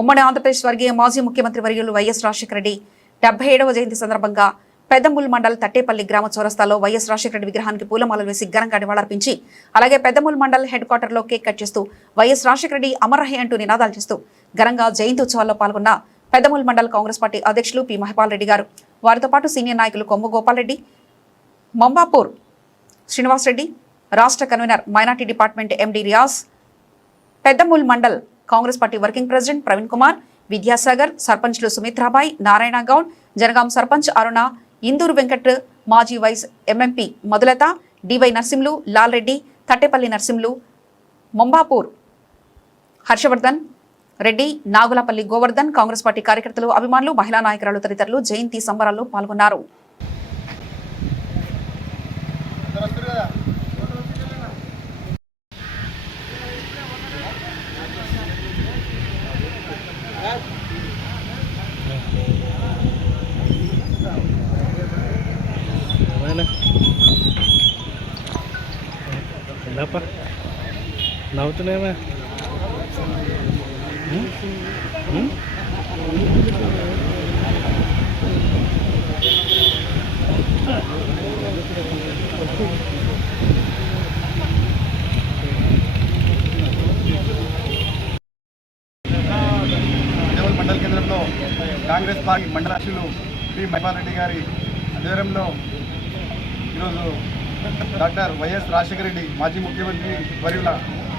ఉమ్మడి ఆంధ్రప్రదేశ్ వర్గీయ మాజీ ముఖ్యమంత్రి వర్యులు వైఎస్ రాజశేఖర రెడ్డి 77వ జయంతి సందర్భంగా పెద్దమూల్ మండల్ తట్టేపల్లి గ్రామ చౌరస్తాలో వైఎస్ రాజశేఖర రెడ్డి విగ్రహానికి పూలమాలలు వేసి ఘనంగా నివాళులర్పించి అలాగే పెద్దమూల్ మండల్ హెడ్ క్వార్టర్లో కేక్ కట్ చేస్తూ వైఎస్ రాజశేఖర రెడ్డి అమర్ రహే అంటూ నినాదాలు చేస్తూ ఘనంగా జయంతి ఉత్సవాల్లో పాల్గొన్న పెద్దమూల్ మండల్ కాంగ్రెస్ పార్టీ అధ్యక్షులు పి మహిపాల్ రెడ్డి గారు, వారితో పాటు సీనియర్ నాయకులు కొమ్ము గోపాల్ రెడ్డి, మంబాపూర్ శ్రీనివాస్ రెడ్డి, రాష్ట్ర convener minority department MD Riyaz, Peddamul mandal Congress party working president Praveen Kumar, Vidyasagar, సర్పంచ్లు సుమిత్రాబాయ్, నారాయణ గౌడ్, జనగాం సర్పంచ్ అరుణ, ఇందూరు వెంకట్, మాజీ వైస్ ఎంఎంపీ మధులత, డివై నర్సింలు, లాల్ రెడ్డి, తట్టేపల్లి నర్సింలు, మంబాపూర్ హర్షవర్ధన్ రెడ్డి, నాగులపల్లి గోవర్ధన్, కాంగ్రెస్ పార్టీ కార్యకర్తలు, అభిమానులు, మహిళా నాయకురాలు తదితరులు జయంతి సంబరాల్లో పాల్గొన్నారు. నవ్వుతున్నాయా? మండల కేంద్రంలో కాంగ్రెస్ పార్టీ మండల అధ్యక్షులు పి మహిపాల్ రెడ్డి గారి ఆధ్వర్యంలో ఈరోజు డాక్టర్ వైఎస్ రాజశేఖర రెడ్డి మాజీ ముఖ్యమంత్రి వర్యుల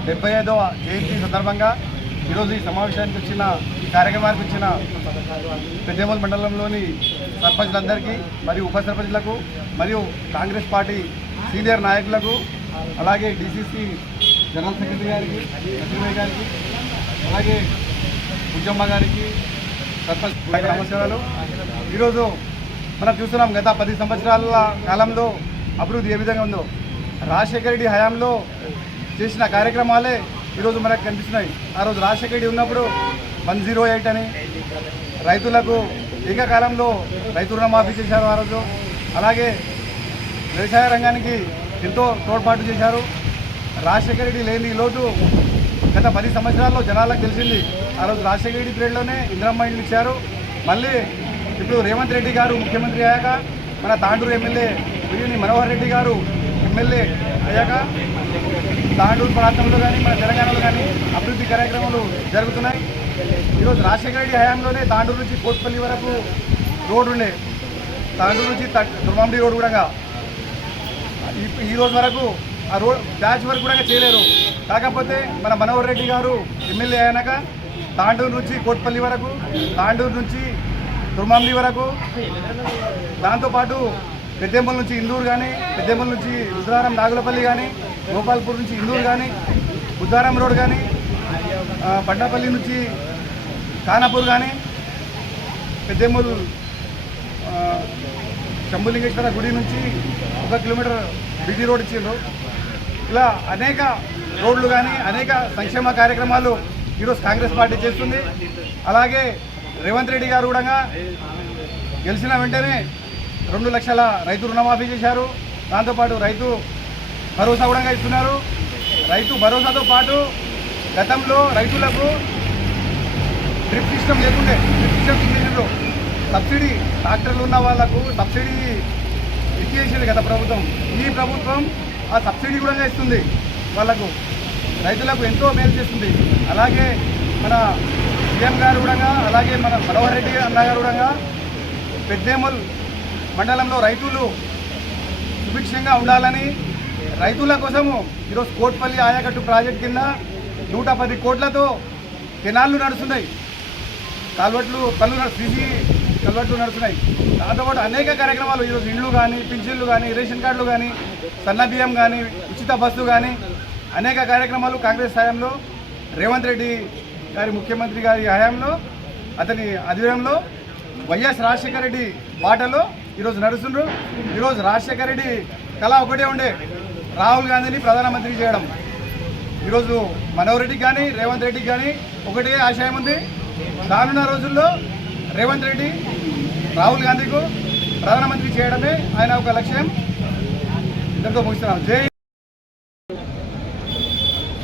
75వ జయంతి సందర్భంగా ఈరోజు ఈ సమావేశానికి వచ్చిన ఈ కార్యక్రమానికి వచ్చిన పెద్దమూల్ మండలంలోని సర్పంచ్లందరికీ మరియు ఉప సర్పంచ్లకు మరియు కాంగ్రెస్ పార్టీ సీనియర్ నాయకులకు అలాగే డిసిసి జనరల్ సెక్రటరీ గారికి, నరసింహయ్య గారికి, అలాగే ఉద్యమ్మ గారికి సర్పంచ్ నమస్కారాలు. ఈరోజు మనం చూస్తున్నాం గత 10 సంవత్సరాల కాలంలో అభివృద్ధి ఏ విధంగా ఉందో. రాజశేఖర రెడ్డి హయాంలో చేసిన కార్యక్రమాలే ఈరోజు మనకు కనిపిస్తున్నాయి. ఆ రోజు రాజశేఖర రెడ్డి ఉన్నప్పుడు 108 అని రైతులకు ఏకకాలంలో రైతు రుణమాఫీ చేశారు ఆ రోజు. అలాగే వ్యవసాయ రంగానికి ఎంతో తోడ్పాటు చేశారు. రాజశేఖర రెడ్డి లేని లోటు గత 10 సంవత్సరాల్లో జనాలకు తెలిసింది. ఆ రోజు రాజశేఖర రెడ్డి పీరియడ్లోనే ఇందిరమ్మ ఇండ్లు ఇచ్చారు. మళ్ళీ ఇప్పుడు రేవంత్ రెడ్డి గారు ముఖ్యమంత్రి అయ్యాక మన తాండూరు ఎమ్మెల్యే విజయని మనోహర్ రెడ్డి గారు ఎమ్మెల్యే అయ్యాక తాండూరు ప్రాంతంలో కానీ మన తెలంగాణలో కానీ అభివృద్ధి కార్యక్రమాలు జరుగుతున్నాయి. ఈరోజు రాజశేఖర రెడ్డి హయాంలోనే తాండూరు నుంచి కోట్పల్లి వరకు రోడ్డు ఉండే, తాండూరు నుంచి దుర్మామిడి రోడ్డు కూడా ఈ రోజు వరకు ఆ రోడ్ బ్యాచ్ వరకు కూడా చేయలేరు. కాకపోతే మన మనోహర్ రెడ్డి గారు ఎమ్మెల్యే అయినాక తాండూరు నుంచి కోట్పల్లి వరకు, తాండూరు నుంచి దుర్మామిడి వరకు, దాంతోపాటు పెద్దెమ్మల నుంచి ఇందూరు కానీ, పెద్దెమ్మల నుంచి రుద్రారం నాగులపల్లి కానీ, గోపాల్పూర్ నుంచి ఇందూరు కానీ, బుద్ధారం రోడ్ కానీ, బండాపల్లి నుంచి ఖానాపూర్ కానీ, పెద్దెమ్మలు శంభులింగేశ్వర గుడి నుంచి 1 కిలోమీటర్ బిజీ రోడ్ ఇచ్చిండ్రు. ఇలా అనేక రోడ్లు కానీ అనేక సంక్షేమ కార్యక్రమాలు ఈరోజు కాంగ్రెస్ పార్టీ చేస్తుంది. అలాగే రేవంత్ రెడ్డి గారు కూడా గెలిచిన వెంటనే 2 లక్షల రైతు రుణమాఫీ చేశారు. దాంతోపాటు రైతు భరోసా కూడా ఇస్తున్నారు. రైతు భరోసాతో పాటు గతంలో రైతులకు డ్రిప్ సిస్టమ్ లేకుండే, డ్రిప్ సిస్టమ్ ఇచ్చేసిండ్రు. సబ్సిడీ ట్రాక్టర్లు ఉన్న వాళ్లకు సబ్సిడీ ఇచ్చేసింది గత ప్రభుత్వం. ఈ ప్రభుత్వం ఆ సబ్సిడీ కూడా ఇస్తుంది, వాళ్లకు రైతులకు ఎంతో మేలు చేస్తుంది. అలాగే మన సీఎం గారు కూడా, అలాగే మన మనోహర్ రెడ్డి అన్న గారు కూడా పెద్దమూల్ మండలంలో రైతులు సుభిక్షంగా ఉండాలని రైతుల కోసము ఈరోజు కోట్పల్లి ఆయకట్టు ప్రాజెక్ట్ కింద 110 కోట్లతో కెనాళ్ళు నడుస్తున్నాయి, సీసీ కల్వట్లు నడుస్తున్నాయి. దాంతోపాటు అనేక కార్యక్రమాలు ఈరోజు ఇండ్లు కానీ, పింఛన్లు కానీ, రేషన్ కార్డులు కానీ, సన్న బియ్యం కానీ, ఉచిత బస్సు కానీ అనేక కార్యక్రమాలు కాంగ్రెస్ హయాంలో రేవంత్ రెడ్డి గారి ముఖ్యమంత్రి గారి హయాంలో అతని ఆధ్వర్యంలో వైఎస్ రాజశేఖర రెడ్డి బాటలో ఈరోజు నడుస్తుండ్రు. ఈరోజు రాజశేఖర రెడ్డి కళ ఒకటే ఉండే, రాహుల్ గాంధీని ప్రధానమంత్రి చేయడం. ఈరోజు మనోహర్ రెడ్డికి కానీ రేవంత్ రెడ్డికి కానీ ఒకటే ఆశయం ఉంది. రానున్న రోజుల్లో రేవంత్ రెడ్డి రాహుల్ గాంధీకు ప్రధానమంత్రి చేయడమే ఆయన ఒక లక్ష్యం. ఇంతతో ముగిస్తున్నాం. జై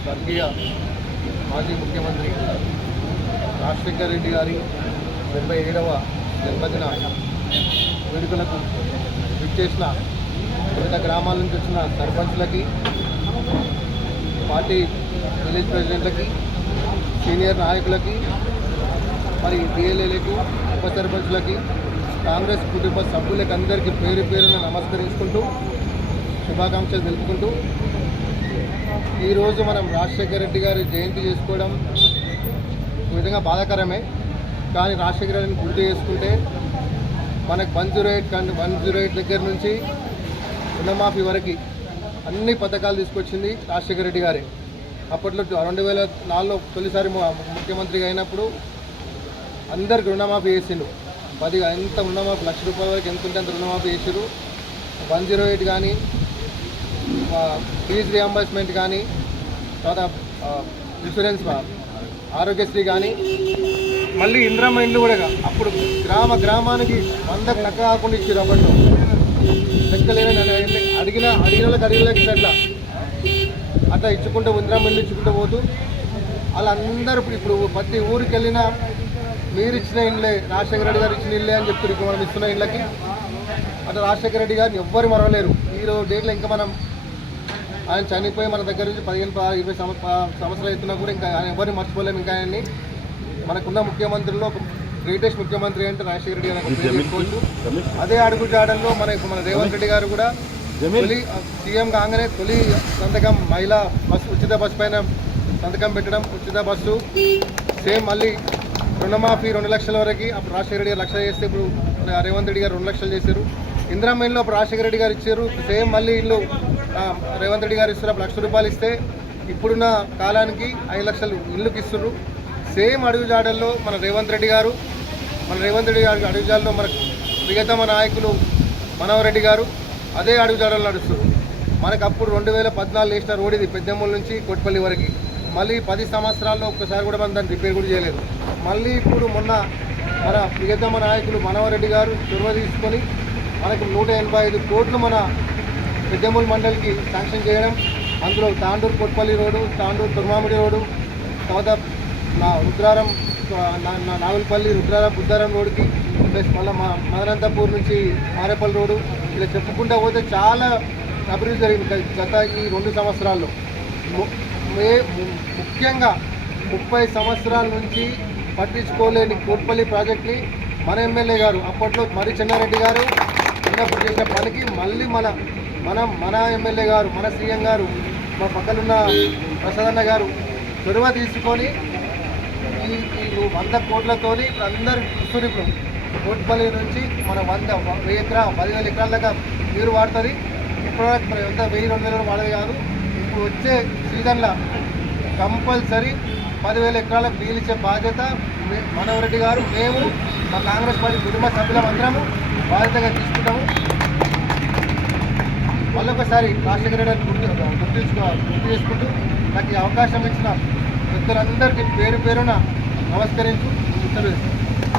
స్వర్గీయ మాజీ ముఖ్యమంత్రి రాజశేఖర రెడ్డి గారి 77వ జన్మదిన వేడుకలకు విచ్చేసిన వివిధ గ్రామాల నుంచి వచ్చిన సర్పంచ్లకి, పార్టీ విలేజ్ ప్రెసిడెంట్లకి, సీనియర్ నాయకులకి, మరి డిఎల్ఏలకు, ఉప సర్పంచ్లకి, కాంగ్రెస్ కుటుంబ సభ్యులకి అందరికీ పేరు పేరున నమస్కరించుకుంటూ శుభాకాంక్షలు తెలుపుకుంటూ, ఈరోజు మనం రాజశేఖర రెడ్డి గారి జయంతి చేసుకోవడం ఒక విధంగా బాధాకరమే. కానీ రాజశేఖర రెడ్డిని గుర్తు చేసుకుంటే మనకు 108 దగ్గర నుంచి రుణమాఫీ వరకు అన్ని పథకాలు తీసుకొచ్చింది రాజశేఖర రెడ్డి గారే. అప్పట్లో 2004లో తొలిసారి ముఖ్యమంత్రిగా అయినప్పుడు అందరికి రుణమాఫీ చేసిండు. 10 ఎంత రుణమాఫీ, ₹1,00,000 వరకు ఎంత ఉంటే అంత రుణమాఫీ చేసారు. 108 కానీ, ఫీజు రియంబర్స్మెంట్ కానీ, తర్వాత ఇన్సూరెన్స్ ఆరోగ్యశ్రీ కానీ, మళ్ళీ ఇందిరమ్మ ఇండ్లు కూడా అప్పుడు గ్రామానికి 100కు లెక్క కాకుండా ఇచ్చారు. అప్పట్లో లెక్కలేని అడిగిన వాళ్ళకి అట్లా అట్లా ఇచ్చుకుంటూ ఇందిరమ్మ ఇండ్లు ఇచ్చుకుంటూ పోతూ వాళ్ళందరూ ఇప్పుడు ప్రతి ఊరికి వెళ్ళినా మీరు ఇచ్చిన ఇండ్లే, రాజశేఖర రెడ్డి గారు ఇచ్చిన ఇల్లే అని చెప్తారు. ఇప్పుడు మనం ఇస్తున్న ఇండ్లకి అట్లా రాజశేఖర రెడ్డి గారిని ఎవ్వరు మరవలేరు. ఈరోజు డేట్లో ఇంకా మనం ఆయన చనిపోయి మన దగ్గర నుంచి 15-20 సంవత్సరాలు అవుతున్నా కూడా ఇంకా ఆయన ఎవరిని మర్చిపోలేము. ఇంకా ఆయన్ని మనకున్న ముఖ్యమంత్రుల్లో గ్రేటెస్ట్ ముఖ్యమంత్రి అంటే రాజశేఖర రెడ్డి గారు చెప్పుకోవచ్చు. అదే అడుగుజాడల్లో మన రేవంత్ రెడ్డి గారు కూడా తొలి సీఎం కాగానే తొలి సంతకం మహిళా బస్సు, ఉచిత బస్సు పైన సంతకం పెట్టడం, ఉచిత బస్సు. సేమ్ మళ్ళీ రుణమాఫీ 2 లక్షల వరకు. అప్పుడు రాజశేఖర రెడ్డి గారు 1,00,000 చేస్తే ఇప్పుడు రేవంత్ రెడ్డి గారు 2 లక్షలు చేశారు. ఇందిరమ్మ ఇల్లు అప్పుడు రాజశేఖర రెడ్డి గారు ఇచ్చారు. సేమ్ మళ్ళీ ఇల్లు రేవంత్ రెడ్డి గారు ఇస్తారు. అప్పుడు ₹1,00,000 ఇస్తే ఇప్పుడున్న కాలానికి 5 లక్షలు ఇల్లుకి ఇస్తున్నారు. సేమ్ అడుగుజాడల్లో మన రేవంత్ రెడ్డి గారు అడుగుజాడల్లో మన ప్రియతమ నాయకులు మనోహర్ రెడ్డి గారు అదే అడుగుజాడల్లో నడుస్తారు. మనకు అప్పుడు 2014 వేసిన రోడ్ ఇది, పెద్దమూల నుంచి కొట్పల్లి వరకు. మళ్ళీ 10 సంవత్సరాల్లో ఒక్కసారి కూడా మనం దాన్ని రిపేర్ కూడా చేయలేదు. మళ్ళీ ఇప్పుడు మొన్న మన ప్రియతమ నాయకులు మనోహర్ రెడ్డి గారు చొరవ తీసుకొని మనకు 185 కోట్లు మన పెద్దమూల మండలికి శాంక్షన్ చేయడం. అందులో తాండూరు కొట్పల్లి రోడ్డు, తాండూరు తుర్మామిడి రోడ్డు, తర్వాత రుద్రారం నాగులపల్లి రుద్రారం బుద్ధారం రోడ్డుకి, ప్లస్ మళ్ళీ మదనంతపూర్ నుంచి మారేపల్లి రోడ్డు, ఇలా చెప్పుకుంటూ పోతే చాలా అభివృద్ధి జరిగింది గత ఈ 2 సంవత్సరాల్లో. ముఖ్యంగా 30 సంవత్సరాల నుంచి పట్టించుకోలేని కోట్పల్లి ప్రాజెక్ట్ని మన ఎమ్మెల్యే గారు అప్పట్లో మరి చెన్నారెడ్డి గారు చిన్నప్పుడు చేసిన పనికి మళ్ళీ మన ఎమ్మెల్యే గారు, మన సీఎం గారు, మా పక్కనున్న ప్రసాదన్న గారు చొరవ తీసుకొని ఈ 100 కోట్లతోని ఇప్పుడు అందరూ చూస్తున్నారు. ఇప్పుడు కోట్పల్లి నుంచి మన 1000 ఎకరాలు 10,000 ఎకరాల దాకా నీరు వాడుతుంది. ఇప్పుడు మనం ఎంత 1000-2000 వాడేది కాదు. ఇప్పుడు వచ్చే సీజన్లో కంపల్సరీ 10,000 ఎకరాలకు నీళ్ళిచ్చే బాధ్యత మనోహర్ రెడ్డి గారు, మేము మా కాంగ్రెస్ పార్టీ కుటుంబ సభ్యులం అందరము బాధ్యతగా తీసుకుంటాము. మళ్ళొకసారి రాజశేఖర రెడ్డి గుర్తు చేసుకుంటూ నాకు ఈ అవకాశం ఇచ్చిన వ్యక్తులందరికీ పేరు పేరున నమస్కరించు.